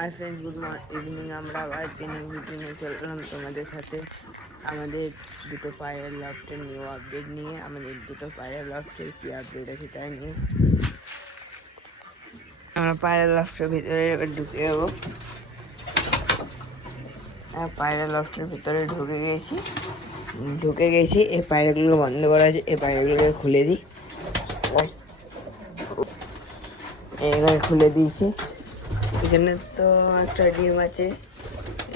Hi friends, good evening. আমরা আবার দিনের ভিডিও নিয়ে চললাম তোমাদের সাথে আমাদের দুটো পায়রা লফটের নিউ আপডেট নিয়ে। আমাদের দুটো পায়রা লফটের কী আপডেট আছে তাই নিয়ে আমরা পায়রা লফটের ভিতরে এবার ঢুকে যাবো। পায়রা লফটের ভিতরে ঢুকে গেছি। এই পায়রাগুলো বন্ধ করা আছে, এই পায়রাগুলোকে খুলে দিই। এখানে খুলে দিয়েছি। এখানে তো একটা ডিম আছে,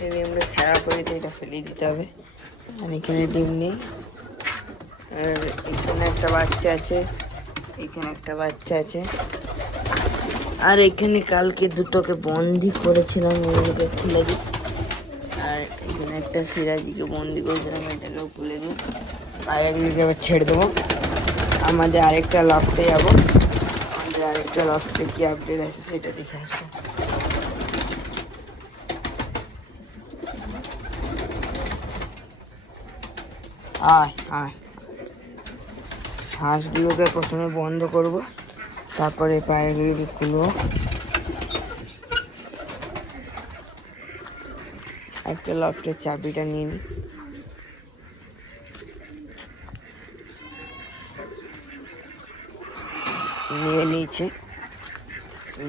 এই ডিমটা খারাপ করেছে, এটা ফেলে দিতে হবে। আর এখানে ডিম নেই। আর এখানে একটা বাচ্চা আছে, আর এখানে কালকে দুটোকে বন্দি করেছিলাম, ওগুলোকে খুলে দিই। আর এখানে একটা সিরাজিকে বন্দি করেছিলাম, এটাকেও খুলে দিই। পায়রাগুলিকে এবার ছেড়ে দেবো। আমাদের আরেকটা লফটে যাবো। আরেকটা লফটে কি আপডেট আছে সেটা দেখে আসবো। হাঁসগুলোকে প্রথমে বন্ধ করব, তারপরে পায়রাগুলোকে খুলবো। একটা লফটের চাবিটা নিয়ে নিয়েছে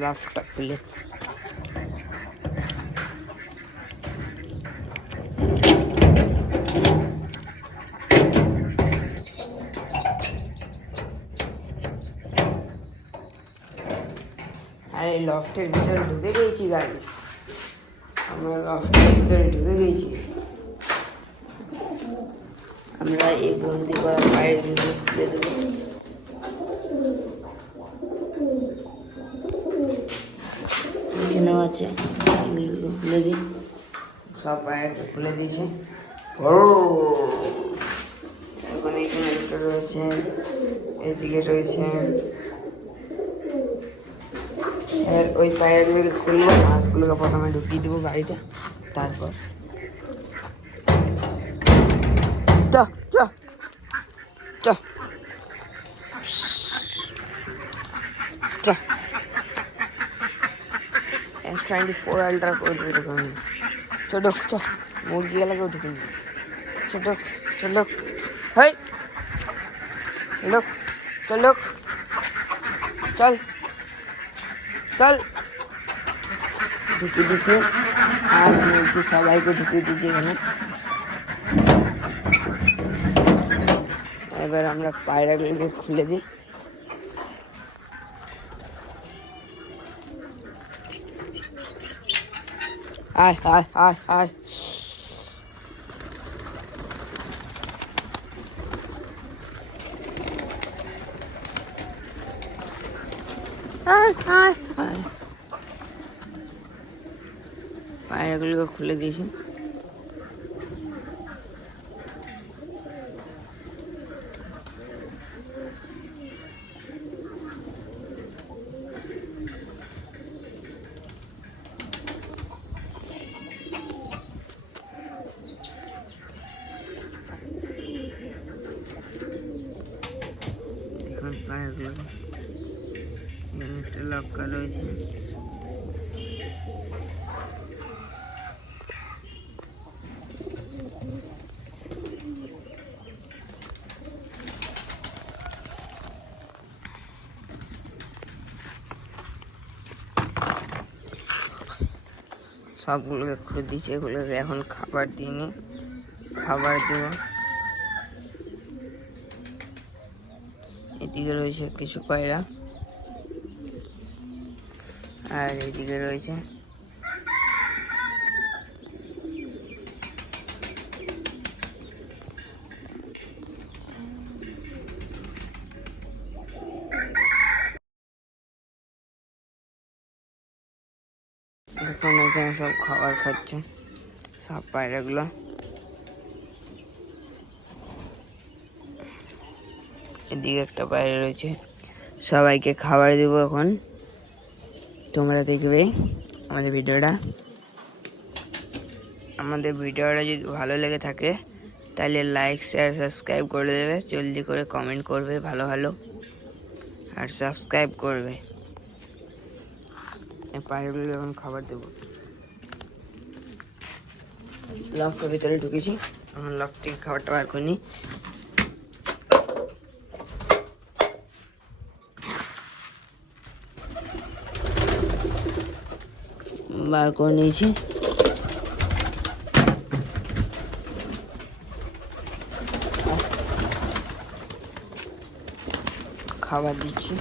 লফটটা খুলে। আর এই লফটের ভিতরে ঢুকে গেছি গাইস, আমরা লফটের ভিতরে ঢুকে গেছি। আমরা এই বন্দি করা পায়রাগুলো খুলে দেবো। এখানেও আছে, এগুলো খুলে দিই। সব পায়রাকে খুলে দিয়েছে। এখন এখানে একটা রয়েছে, এদিকে রয়েছে। এবার ওই পায়রাগুলোকে খুলবো, হাঁসগুলোকে প্রথমে ঢুকিয়ে দেবো গাড়িতে, তারপর S24 আল্ট্রা করে দেবো এরকম। চলো মুরগি গেলাকেও ঢুকে নি। চলো হাই চল ঢুকিয়ে দিচ্ছে। আর মুরগি সবাইকে ঢুকিয়ে দিচ্ছে এখানে। এবার আমরা পায়রাগুলোকে খুলে দিই। আয় পায়রাগুলোকে খুলে দিয়েছি। দেখুন পায়রাগুলো, এখানে একটা লক্কা রয়েছে। সবগুলোকে খুলে দিয়েছে, এগুলোকে এখন খাবার দিইনি, খাবার দেব। এদিকে রয়েছে কিছু পায়রা, আর এদিকে রয়েছে দেখুন, এখানে সব খাবার খাচ্ছে সব পায়রাগুলো। এদিকে একটা পায়রা রয়েছে, সবাইকে খাবার দেবো এখন। তোমরা দেখবে আমাদের ভিডিওটা যদি ভালো লেগে থাকে তাহলে লাইক শেয়ার সাবস্ক্রাইব করে দেবে। জলদি করে কমেন্ট করবে ভালো আর সাবস্ক্রাইব করবে। পায়রাগুলো এখন খাবার দেবো। লকটার ভিতরে ঢুকেছি, এখন লক থেকে খাবারটা বার করে নিই। বার করে নিয়েছি। খাবার দিচ্ছি।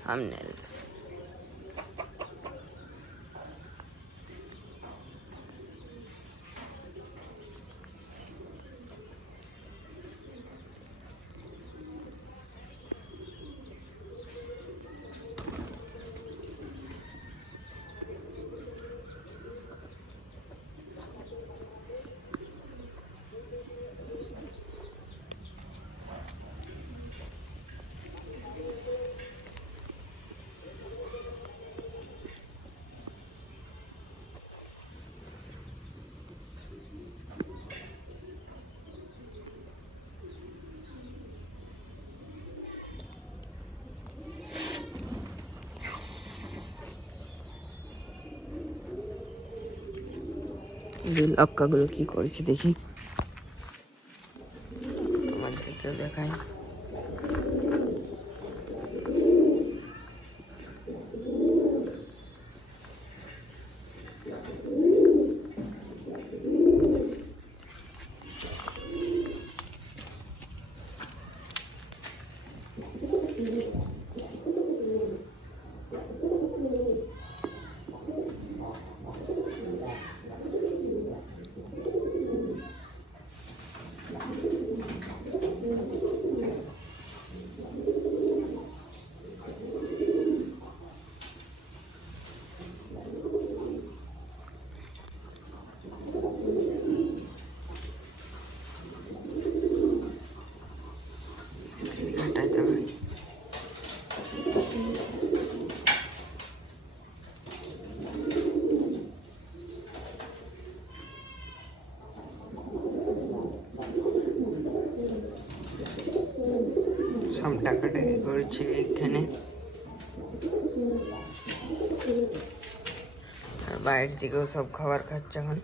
থাম্বনেল। লক্কাগুলো কি করেছি দেখি, তোমাদেরকেও দেখাই। সব টাকাটাকি করেছে এখানে, আর বাইরে থেকেও সব খাবার খাচ্ছে এখন।